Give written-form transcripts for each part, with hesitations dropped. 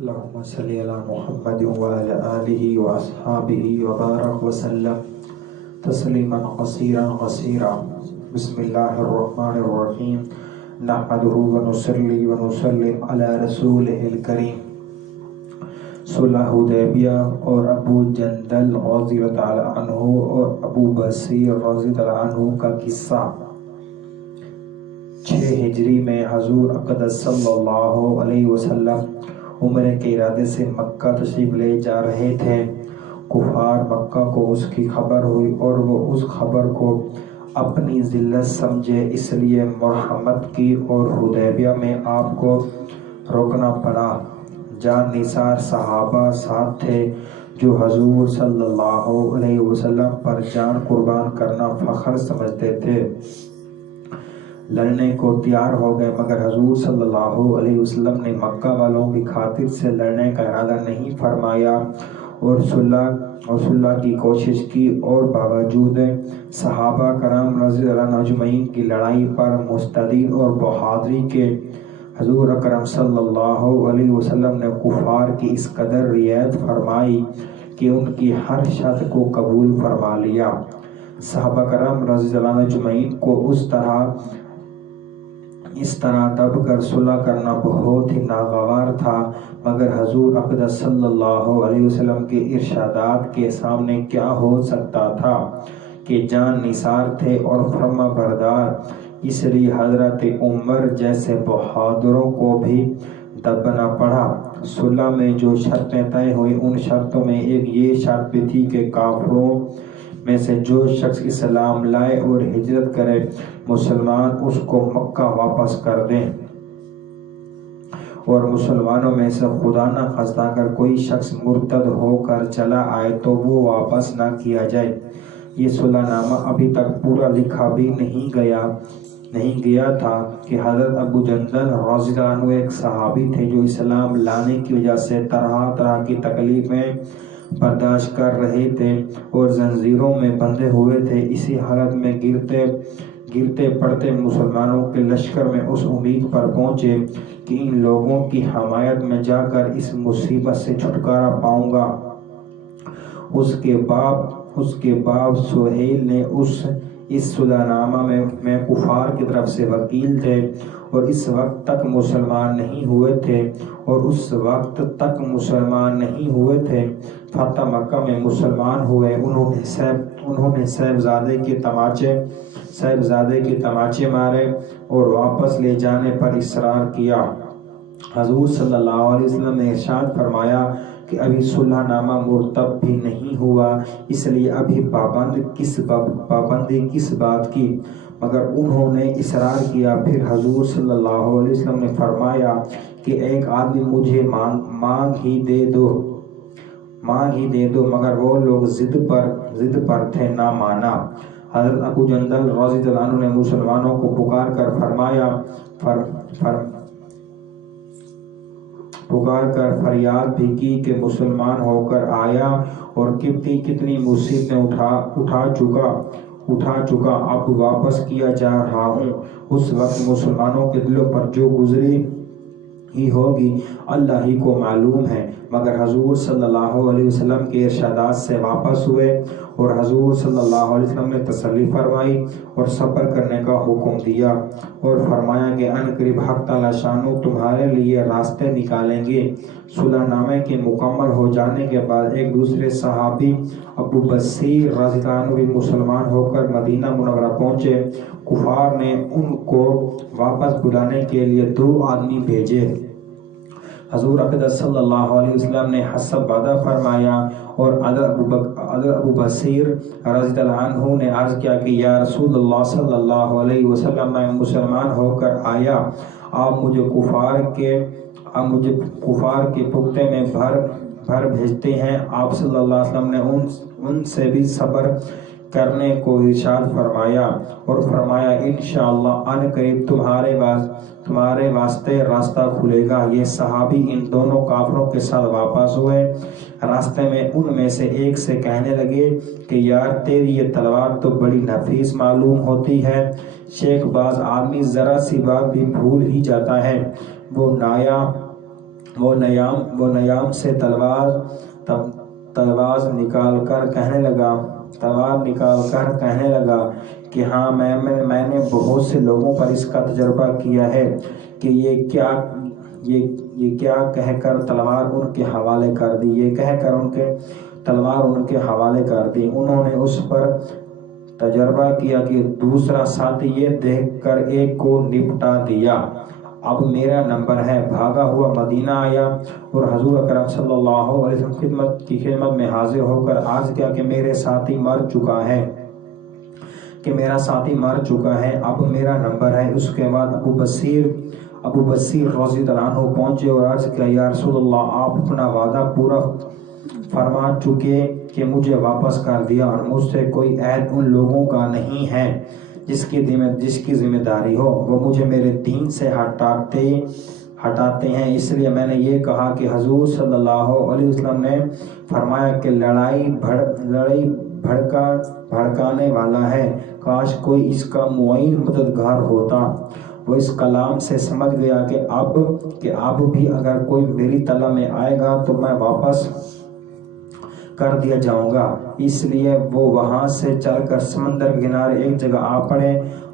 اللهم صل على محمد وعلى آله وأصحابه وبارك وسلم تسليما كثيرا بسم الله الرحمن الرحيم نحمده ونصلي ونسلم على رسوله الكريم صلح حدیبیہ اور ابو جندل رضی اللہ تعالی عنہ اور ابو بصیر رضی اللہ عنہ کا قصہ 6 ہجری میں حضور اقدس صلی اللہ علیہ وسلم عمرے کے ارادے سے مکہ تشریف لے جا رہے تھے۔ کفار مکہ کو اس کی خبر ہوئی اور وہ اس خبر کو اپنی ذلت سمجھے، اس لیے مرحمت کی اور حدیبیہ میں آپ کو روکنا پڑا۔ جان نثار صحابہ ساتھ تھے جو حضور صلی اللہ علیہ وسلم پر جان قربان کرنا فخر سمجھتے تھے۔ لڑنے کو تیار ہو گئے، مگر حضور صلی اللہ علیہ وسلم نے مکہ والوں کی خاطر سے لڑنے کا ارادہ نہیں فرمایا اور صلح کی کوشش کی، اور باوجود صحابہ کرام رضی اللہ عنہم اجمعین کی لڑائی پر مستعد اور بہادری کے حضور اکرم صلی اللہ علیہ وسلم نے کفار کی اس قدر رعایت فرمائی کہ ان کی ہر شرط کو قبول فرما لیا۔ صحابہ کرام رضی اللہ عنہم اجمعین کو اس طرح دب کر صلح کرنا بہت ہی ناگوار تھا، مگر حضور اقدس صلی اللہ علیہ وسلم کے ارشادات کے سامنے کیا ہو سکتا تھا کہ جان نثار تھے اور فرما بردار، اس لیے حضرت عمر جیسے بہادروں کو بھی دبنا پڑا۔ صلح میں جو شرطیں طے ہوئی، ان شرطوں میں ایک یہ شرط بھی تھی کہ کافروں میں سے جو شخص اسلام لائے اور ہجرت کرے، مسلمان اس کو مکہ واپس کر دیں، اور مسلمانوں میں سے خدا نہ خواستہ اگر کوئی شخص مرتد ہو کر چلا آئے تو وہ واپس نہ کیا جائے۔ یہ صلح نامہ ابھی تک پورا لکھا بھی نہیں گیا تھا کہ حضرت ابو جندل رضی اللہ عنہ ایک صحابی تھے جو اسلام لانے کی وجہ سے طرح طرح کی تکلیفیں برداشت کر رہے تھے اور زنجیروں میں بندھے ہوئے تھے۔ اسی حالت میں گرتے پڑتے مسلمانوں کے لشکر میں اس امید پر پہنچے کہ ان لوگوں کی حمایت میں جا کر اس مصیبت سے چھٹکارا پاؤں گا۔ اس کے باپ سہیل نے اس صلح نامہ میں کفار کی طرف سے وکیل تھے اور اس وقت تک مسلمان نہیں ہوئے تھے۔ فتح مکہ میں مسلمان ہوئے، انہوں نے صاحبزادے کے تماچے مارے اور واپس لے جانے پر اصرار کیا۔ حضور صلی اللہ علیہ وسلم نے ارشاد فرمایا کہ ابھی صلح نامہ مرتب بھی نہیں ہوا، اس لیے ابھی پابندی کس بات کی، مگر انہوں نے اصرار کیا۔ پھر حضور صلی اللہ علیہ وسلم نے فرمایا کہ ایک آدمی مجھے مانگ ہی دے دو، مگر وہ لوگ ضد پر تھے، نہ مانا۔ حضرت ابو جندل رضی اللہ عنہ نے مسلمانوں کو پکار کر فریاد بھی کی کہ مسلمان ہو کر آیا اور کتنی مصیبتیں اٹھا چکا، اب واپس کیا جا رہا ہوں۔ اس وقت مسلمانوں کے دلوں پر جو گزری ہی ہوگی اللہ ہی کو معلوم ہے، مگر حضور صلی اللہ علیہ وسلم کے ارشادات سے واپس ہوئے اور حضور صلی اللہ علیہ وسلم نے تسلی فرمائی اور صبر کرنے کا حکم دیا اور فرمایا کہ ان قریب حق تعالی شانہ تمہارے لیے راستے نکالیں گے۔ صلح نامے کے مکمل ہو جانے کے بعد ایک دوسرے صحابی ابو بصیر رضی اللہ عنہ بھی مسلمان ہو کر مدینہ منورہ پہنچے۔ کفار نے ان کو واپس بلانے کے لیے 2 آدمی بھیجے۔ حضور اقدس صلی اللہ علیہ وسلم نے حسب وعدہ فرمایا اور حضرت ابو بصیر رضی اللہ عنہ نے عرض کیا کہ یا رسول اللہ صلی اللہ علیہ وسلم، میں مسلمان ہو کر آیا، آپ مجھے کفار کے پختے میں بھر بھیجتے ہیں۔ آپ صلی اللہ علیہ وسلم نے ان سے بھی صبر کرنے کو ارشاد فرمایا اور فرمایا انشاءاللہ ان قریب تمہارے واسطے راستہ کھلے گا۔ یہ صحابی ان دونوں کافروں کے ساتھ واپس ہوئے۔ راستے میں ان میں سے ایک سے کہنے لگے کہ یار تیری یہ تلوار تو بڑی نفیس معلوم ہوتی ہے، شیخ باز آدمی ذرا سی بات بھی بھول ہی جاتا ہے۔ وہ وہ نیام سے تلواز نکال کر کہنے لگا کہ ہاں میں نے بہت سے لوگوں پر اس کا تجربہ کیا ہے کہ یہ کیا کہہ کر تلوار ان کے حوالے کر دی، یہ کہہ کر تلوار ان کے حوالے کر دی۔ انہوں نے اس پر تجربہ کیا کہ دوسرا ساتھی یہ دیکھ کر ایک کو نپٹا دیا، اب میرا نمبر ہے۔ بھاگا ہوا مدینہ آیا اور حضور اکرم صلی اللہ علیہ وسلم کی خدمت میں حاضر ہو کر عرض کیا کہ میرا ساتھی مر چکا ہے، اب میرا نمبر ہے۔ اس کے بعد ابو بصیر رضی اللہ عنہ پہنچے اور عرض کیا یا رسول اللہ، آپ اپنا وعدہ پورا فرما چکے کہ مجھے واپس کر دیا، اور مجھ سے کوئی عہد ان لوگوں کا نہیں ہے جس کی ذمہ داری ہو، وہ مجھے میرے دین سے ہٹاتے ہیں۔ اس لیے میں نے یہ کہا کہ حضور صلی اللہ علیہ وسلم نے فرمایا کہ لڑائی بھڑکانے والا ہے، کاش کوئی اس کا معین مددگار ہوتا۔ وہ اس کلام سے سمجھ گیا کہ اب بھی اگر کوئی میری طلب میں آئے گا تو میں واپس کر دیا جاؤں گا۔ اس لیے وہ وہاں سے چل کر سمندر کے کنارے ایک جگہ آ پڑے۔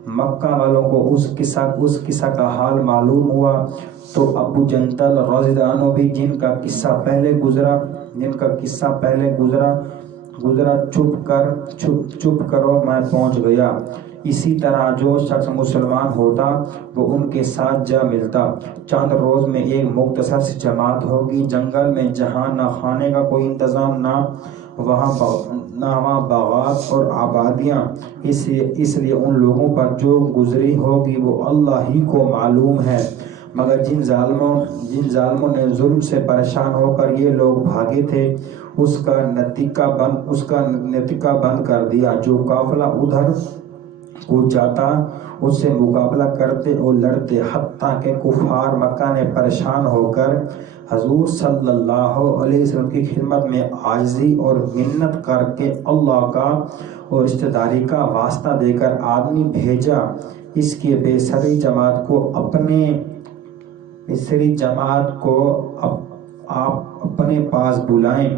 مکہ والوں کو اس قصہ کا حال معلوم ہوا تو ابو جندل رضی اللہ عنہ بھی جن کا قصہ پہلے گزرا چپ کرو میں پہنچ گیا۔ اسی طرح جو شخص مسلمان ہوتا وہ ان کے ساتھ جا ملتا۔ چند روز میں ایک مختصر سی جماعت ہوگی جنگل میں، جہاں نہ کھانے کا کوئی انتظام، نہ وہاں باغات اور آبادیاں۔ اس لیے ان لوگوں پر جو گزری ہوگی وہ اللہ ہی کو معلوم ہے، مگر جن ظالموں نے ظلم سے پریشان ہو کر یہ لوگ بھاگے تھے اس کا نتیقہ بند کر دیا۔ جو قافلہ ادھر کو جاتا اس سے مقابلہ کرتے اور لڑتے، حتیٰ کہ کفار مکہ نے پریشان ہو کر حضور صلی اللہ علیہ وسلم کی خدمت میں عاجزی اور منت کر کے اللہ کا اور رشتہ داری کا واسطہ دے کر آدمی بھیجا اس کی بے سری جماعت کو آپ اپنے پاس بلائیں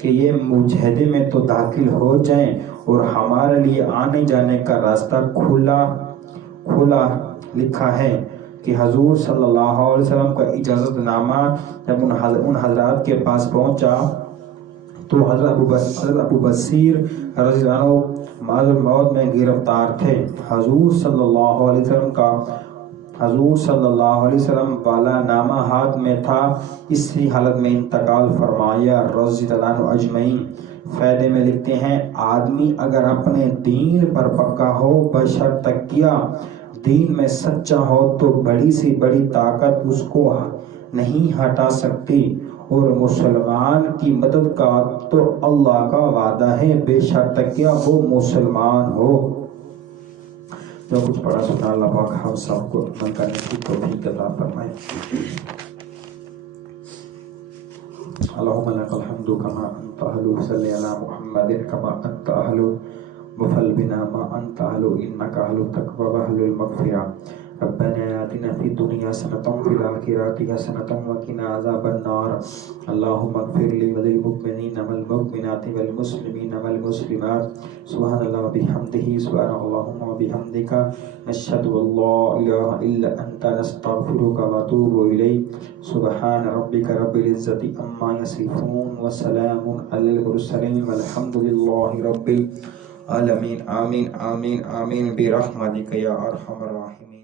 کہ یہ مجاہدے میں تو داخل ہو جائیں اور ہمارے لیے آنے جانے کا راستہ کھلا لکھا ہے۔ کہ حضور صلی اللہ علیہ وسلم کا اجازت نامہ جب ان حضرات کے پاس پہنچا تو حضرت ابو بصیر رضی اللہ عنہ مال الموت میں گرفتار تھے۔ حضور صلی اللہ علیہ وسلم والا نامہ ہاتھ میں تھا، اسی حالت میں انتقال فرمایا رضی اللہ عنہ اجمعین۔ فائدے میں لکھتے ہیں آدمی اگر اپنے دین پر پکا ہو، بشرط کیا دین میں سچا ہو، تو بڑی سی بڑی طاقت اس کو نہیں ہٹا سکتی، اور مسلمان کی مدد کا تو اللہ کا وعدہ ہے، بے شرط کیا وہ مسلمان ہو۔ جو کچھ پڑھا سنا اللہ پاک ہم سب کو عمل کرنے کی توفیق عطا فرمائے۔ اللہم لک الحمد کما انت اہل، صلی علی محمد کما انت اہل، وفل بنا ما انت اہل، انک اہل التقوی واہل المغفرہ۔ ربنا آتنا فی الدنیا حسنۃ وفی الآخرۃ حسنۃ وقنا عذاب النار۔ اللہم اغفر لی وللمؤمنین والمؤمنات والمسلمین والمسلمات۔ سبحان اللہ وبحمدہ، سبحان اللہم وبحمدک، نشہد ان لا الہ الا انت، نستغفرک ونتوب الیک۔ سبحان ربک رب العزۃ عما یصفون وسلام علی المرسلین والحمد للہ رب العالمین۔ آمین آمین آمین برحمتک یا ارحم الراحمین۔